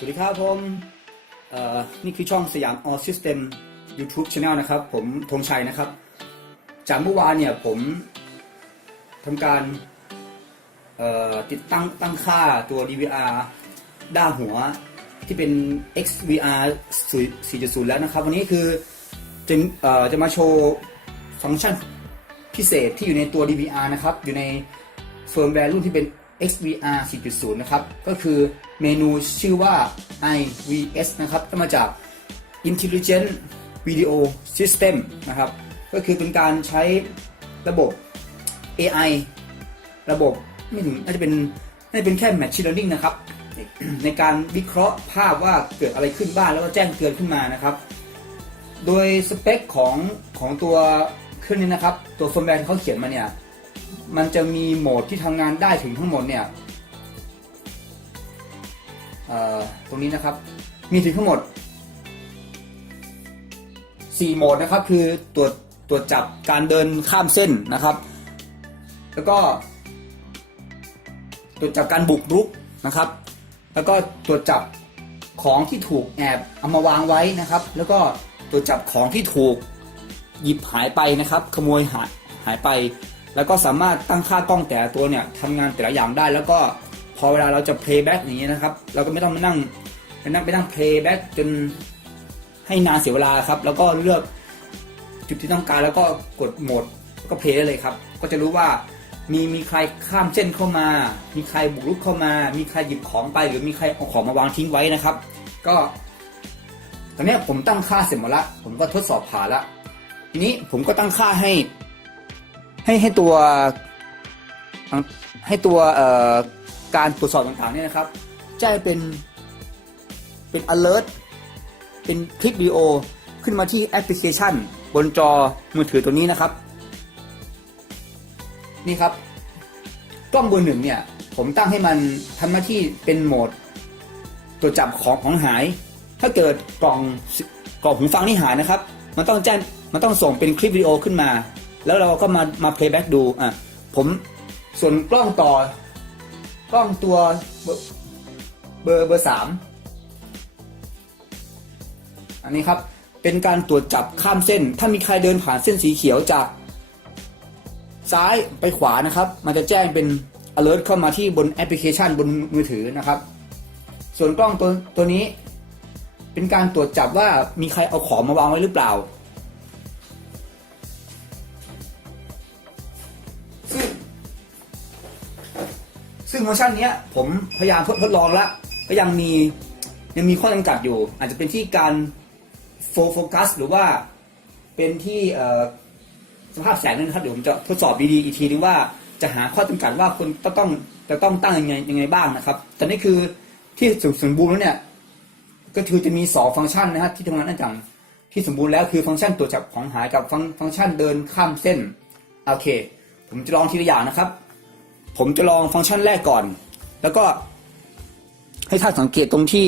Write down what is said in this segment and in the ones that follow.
สวัสดีครับผมนี่คือช่องสยาม All System YouTube Channel นะครับ ผมธงชัยนะครับ จากเมื่อวานเนี่ยผมทำการติดตั้งตั้งค่าตัว DVR ด้าหัวที่เป็น XVR 4.0 แล้วนะครับ วันนี้คือจะจะมาโชว์ฟังก์ชันพิเศษที่อยู่ในตัว DVR นะครับ อยู่ในเฟิร์มแวร์รุ่นที่เป็น XVR 4.0 นะครับ ก็คือเมนูชื่อว่า IVS นะครับก็มาจาก Intelligent Video System นะครับ ก็คือเป็นการใช้ระบบ AI ระบบไม่ถึงน่าจะเป็นน่าจะเป็นแค่ Machine Learning นะครับ ในการวิเคราะห์ภาพว่าเกิดอะไรขึ้นบ้างแล้วก็แจ้งเตือนขึ้นมานะครับ โดยสเปคของของตัวเครื่องนี้นะครับ ตัวเฟิร์มแวร์ที่เขาเขียนมาเนี่ย มันจะมีโหมดที่ทำงานได้ถึงทั้งหมดเนี่ยตรงนี้นะครับ มีถึงทั้งหมด 4 โหมดนะครับ คือตรวจตรวจจับการเดินข้ามเส้นนะครับ แล้วก็ ตรวจจับการบุกรุกนะครับ แล้วก็ตรวจจับของที่ถูกแอบเอามาวางไว้นะครับ แล้วก็ตรวจจับของที่ถูกหยิบหายไปนะครับ ขโมยหายหายไป แล้วก็สามารถตั้งค่ากล้องแต่ละตัวเนี่ยทำงานแต่ละอย่างได้ แล้วก็พอเวลาเราจะ playback อย่างนี้ยนะครับ เราก็ไม่ต้องมานั่งไปนั่งไปนั่ง playback จนให้นานเสียเวลาครับ แล้วก็เลือกจุดที่ต้องการแล้วก็กดโหมดแล้วก็ play ได้เลยครับ ก็จะรู้ว่ามีมีใครข้ามเส้นเข้ามา มีใครบุกรุกเข้ามา มีใครหยิบของไป หรือมีใครเอาของมาวางทิ้งไว้นะครับ ก็ ตอนนี้ผมตั้งค่าเสร็จหมดละ ผมก็ทดสอบผ่านละ ทีนี้ผมก็ตั้งค่าให้ ให้ให้ตัวให้ตัวเอ่อการตรวจสอบต่างๆเนี่ยนะครับแจ้งเป็นเป็น alert เป็นคลิปวิดีโอขึ้นมาที่แอปพลิเคชัน บนจอมือถือตัวนี้นะครับ นี่ครับ กล้องเบอร์หนึ่งเนี่ย ผมตั้งให้มันทำหน้าที่เป็นโหมดตรวจจับของของหาย ถ้าเกิดกล่องกล่องหูฟังนี่หายนะครับ มันต้องแจ้งมันต้องส่งเป็นคลิปวิดีโอขึ้นมา แล้วเราก็มามา playback ดูอะผมส่วนกล้องต่อกล้องตัวเบอร์เบอร์เบอร์สามอันนี้ครับเป็นการตรวจจับข้ามเส้น ถ้ามีใครเดินผ่านเส้นสีเขียวจาก ซ้ายไปขวานะครับ มันจะแจ้งเป็น alert เข้ามาที่บนแอปพลิเคชันบนมือถือนะครับ ส่วนกล้องตัวตัวนี้ เป็นการตรวจจับว่ามีใครเอาของมาวางไว้หรือเปล่า ซึ่งเวอร์ชันนี้ผมพยายามทดทดลองแล้วก็ยังมียังมีข้อจำกัดอยู่ อาจจะเป็นที่การโฟโฟกัสหรือว่าเป็นที่สภาพแสงนั่นนะครับเดี๋ยวผมจะทดสอบดีๆอีกทีนึงว่าจะหาข้อจำกัดว่าคนจะต้องจะต้องตั้งยังไงยังไงบ้างนะครับแต่นี่คือที่สมบูรณ์แล้วเนี่ยก็คือจะมีสองฟังก์ชันนะครับที่ทำงานได้อย่างที่สมบูรณ์แล้วคือฟังก์ชันตรวจจับของหายกับฟังฟังก์ชันเดินข้ามเส้นโอเค ผมจะลองทีละอย่างนะครับ ผมจะลองฟังก์ชันแรกก่อน แล้วก็ให้ท่านสังเกตตรงที่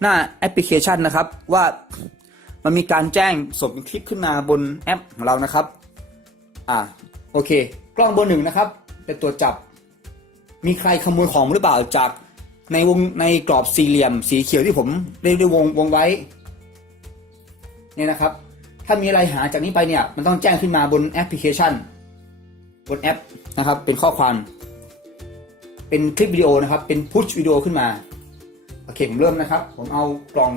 หน้าแอปพลิเคชันนะครับ ว่ามันมีการแจ้งส่งเป็นคลิปขึ้นมาบนแอปของเรานะครับ อ่าโอเค กล้องเบอร์หนึ่งนะครับ เป็นตัวจจับ มีใครขโมยของหรือเปล่าจากในวงในกรอบสี่เหลี่ยม สีเขียวที่ผมได้ได้วงวงไว้เนี่ยนะครับ ถ้ามีอะไรหาจากนี้ไปเนี่ย มันต้องแจ้งขึ้นมาบนแอปพลิเคชัน บนแอปนะครับ เป็นข้อความ เป็นคลิปวิดีโอนะครับ เป็นพุชวิดีโอขึ้นมา โอเคผมเริ่มนะครับ ผมเอากล่อง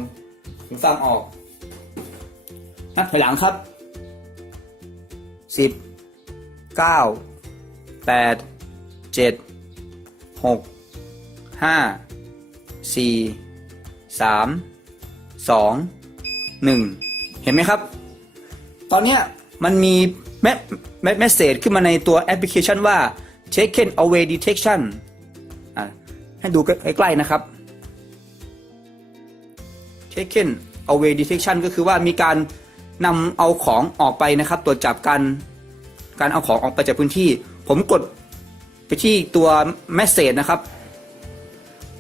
หูฟังออก นับถอยหลังครับสิบเก้าแปดเจ็ดหกห้าสี่สามสองหนึ่งเห็นไหมครับ ตอนนี้มันมีแมแมแมสเซจขึ้นมาในตัวแอปพลิเคชันว่า taken away detection อะ ให้ดูใกล้ๆนะครับ taken away detection ก็คือว่ามีการนำเอาของออกไปนะครับ ตรวจจับการการเอาของออกไปจากพื้นที่ ผมกดไปที่ตัว message นะครับ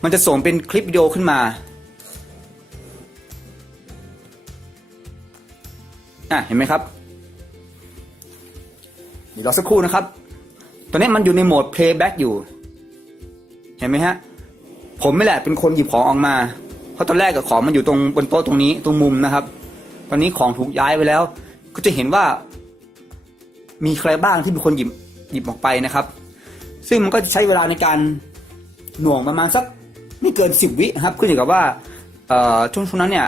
มันจะส่งเป็นคลิปวิดีโอขึ้นมาอะเห็นไหมครับ เดี๋ยวรอสักครู่นะครับ ตอนนี้มันอยู่ในโหมด playback อยู่ เห็นไหมฮะ ผมไม่แหละเป็นคนหยิบของออกมา เพราะตอนแรกกับของมันอยู่ตรงบนโต๊ะตรงนี้ตรงมุมนะครับ ตอนนี้ของถูกย้ายไปแล้ว ก็จะเห็นว่า มีใครบ้างที่เป็นคนหยิบหยิบออกไปนะครับ ซึ่งมันก็จะใช้เวลาในการหน่วงประมาณสักไม่เกินสิบวิครับขึ้นอยู่กับว่าช่วงช่วงนั้นเนี่ย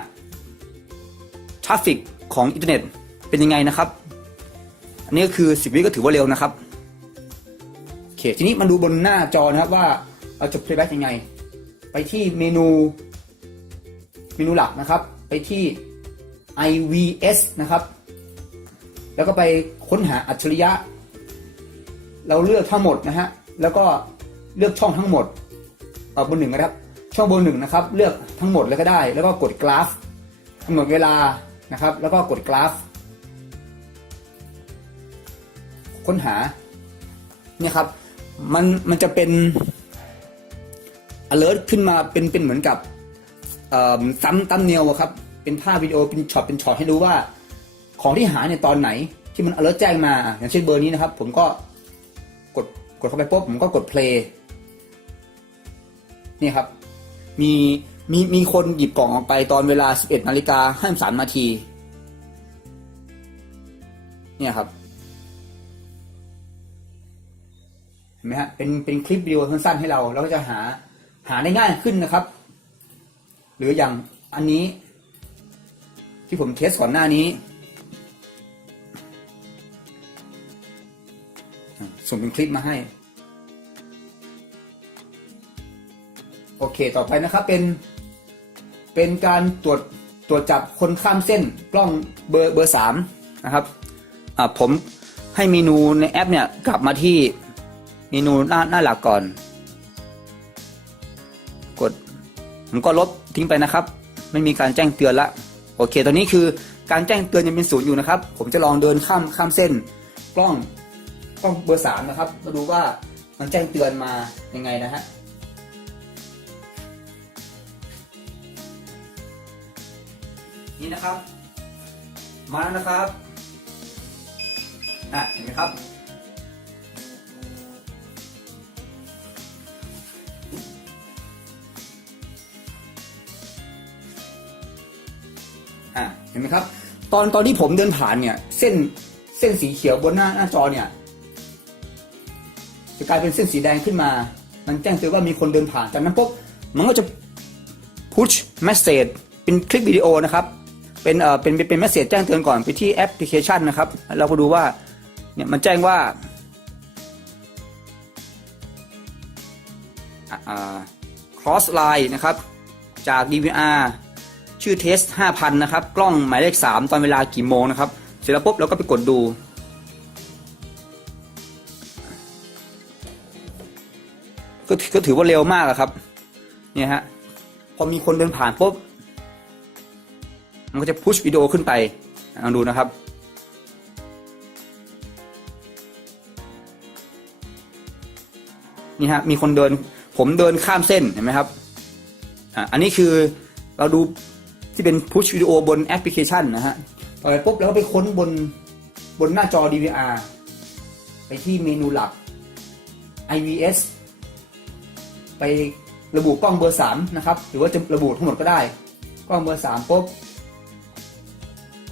ทราฟฟิกของอินเทอร์เน็ตเป็นยังไงนะครับ อันนี้ก็คือสิบวิก็ถือว่าเร็วนะครับโอเคทีนี้มาดูบนหน้าจอนะครับว่าเราจะ playback ยังไง ไปที่เมนูเมนูหลักนะครับ ไปที่ IVS นะครับ แล้วก็ไปค้นหาอัจฉริยะ เราเลือกทั้งหมดนะฮะ แล้วก็เลือกช่องทั้งหมดเออบนหนึ่งนะครับ ช่องบนหนึ่งนะครับ เลือกทั้งหมดเลยก็ได้ แล้วก็กดกราฟกำหนดเวลานะครับ แล้วก็กดกราฟ ค้นหาเนี่ยครับ มันมันจะเป็น alert ขึ้นมาเป็นเป็นเหมือนกับซ้ำตั้มเนียวอะครับ เป็นภาพวิดีโอเป็นช็อตเป็นช็อตให้รู้ว่า ของที่หาเนี่ยตอนไหนที่มัน alert แจ้งมาอะอย่างเช่นเบอร์นี้นะครับ ผมก็กดกดเข้าไปปุ๊บผมก็กด play นี่ครับ มีมีมีคนหยิบกล่องออกไปตอนเวลา 11นาฬิกา53นาที เนี่ยครับ เห็นไหมฮะ เป็นเป็นคลิปวิดีโอสั้นๆให้เราเราก็จะหา หาได้ง่ายขึ้นนะครับ หรืออย่างอันนี้ ที่ผมเทสก่อนหน้านี้ส่งเป็นคลิปมาให้ โอเคต่อไปนะครับเป็น เป็นการตรวจตรวจจับคนข้ามเส้นกล้องเบอร์เบอร์สามนะครับผมให้เมนูในแอปเนี่ยกลับมาที่เมนูหน้าหน้าหลักก่อน ผมก็ลบทิ้งไปนะครับ ไม่มีการแจ้งเตือนละโอเค ตอนนี้คือการแจ้งเตือนยังเป็นศูนย์อยู่นะครับ ผมจะลองเดินข้ามข้ามเส้น กล้องกล้องเบอร์สามนะครับ มาดูว่ามันแจ้งเตือนมายังไงนะฮะนี่นะครับ มาแล้วนะครับอะเห็นไหมครับ อะเห็นไหมครับ ตอนตอนที่ผมเดินผ่านเนี่ย เส้นเส้นสีเขียวบนหน้าหน้าจอเนี่ย จะกลายเป็นเส้นสีแดงขึ้นมา มันแจ้งเตือนว่ามีคนเดินผ่านจากนั้นปุ๊บมันก็จะ push message เป็นคลิปวิดีโอนะครับ เป็นเอ่อเป็นเป็นเป็น message แจ้งเตือนก่อนไปที่แอปพลิเคชันนะครับ เราก็ดูว่าเนี่ยมันแจ้งว่าอ่าอ่า cross line นะครับ จาก DVR ชื่อเทส5,000 นะครับ กล้องหมายเลข 3 ตอนเวลากี่โมงนะครับ เสร็จแล้วปุ๊บเราก็ไปกดดูก็ถือก็ถือว่าเร็วมากอะครับ เนี่ยฮะ พอมีคนเดินผ่านปุ๊บ มันก็จะพุชวิดีโอขึ้นไปลองดูนะครับนี่ฮะมีคนเดินผมเดินข้ามเส้นเห็นไหมครับอะอันนี้คือเราดู ที่เป็นพุชวิดีโอบนแอปพลิเคชันนะฮะต่อไปปุ๊บแล้วก็ไปค้นบนบนหน้าจอ DVR ไปที่เมนูหลัก IVS ไประบุกล้องเบอร์สามนะครับ หรือว่าจะระบุทั้งหมดก็ได้ กล้องเบอร์สามปุ๊บ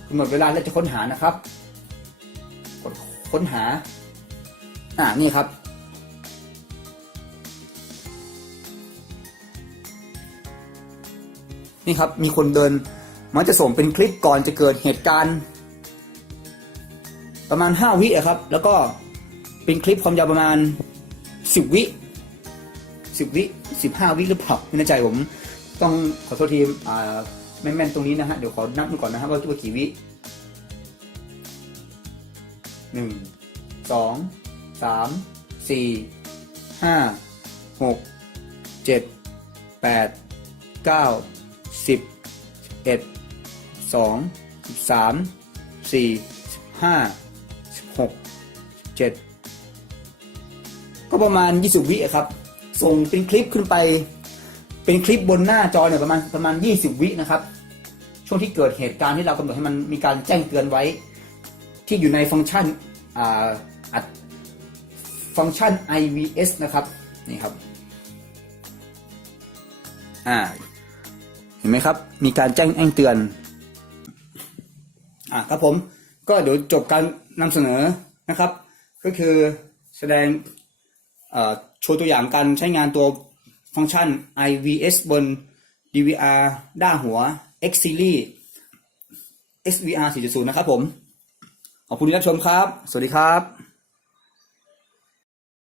กำหนดเวลาแล้วจะค้นหานะครับ กดค้นหา อ่านี่ครับ นี่ครับมีคนเดินมันจะส่งเป็นคลิปก่อนจะเกิดเหตุการณ์ ประมาณ 5 วิอะครับ แล้วก็เป็นคลิปความยาวประมาณ 10 วิ 10 วิ 15 วิหรือเปล่าไม่แน่ใจผม ต้องขอโทษทีอ่าไม่แม่นตรงนี้นะฮะเดี๋ยวขอนับดูก่อนนะครับว่าว่ากี่วิหนึ่งสองสามสี่ห้าหกเจ็ดแปดเก้า สิบเอ็ดสองสามสี่สิบห้าสิบหกเจ็ดก็ประมาณ20วิอะครับ ส่งเป็นคลิปขึ้นไป เป็นคลิปบนหน้าจอเนี่ยประมาณประมาณ20วินะครับ ช่วงที่เกิดเหตุการณ์ที่เรากำหนดให้มันมีการแจ้งเตือนไว้ ที่อยู่ในฟังก์ชันอ่าฟังก์ชัน IVS นะครับ นี่ครับ อ่า ห็นไหมครับ มีการแจ้งแจ้งเตือน อะครับผมก็เดี๋ยวจบการนำเสนอนะครับ ก็คือแสดงโชว์ตัวอย่างการใช้งานตัวฟังก์ชัน IVS บน DVR ด้าหัว X Series SVR 4.0 นะครับผม ขอบคุณที่รับชมครับ สวัสดีครับ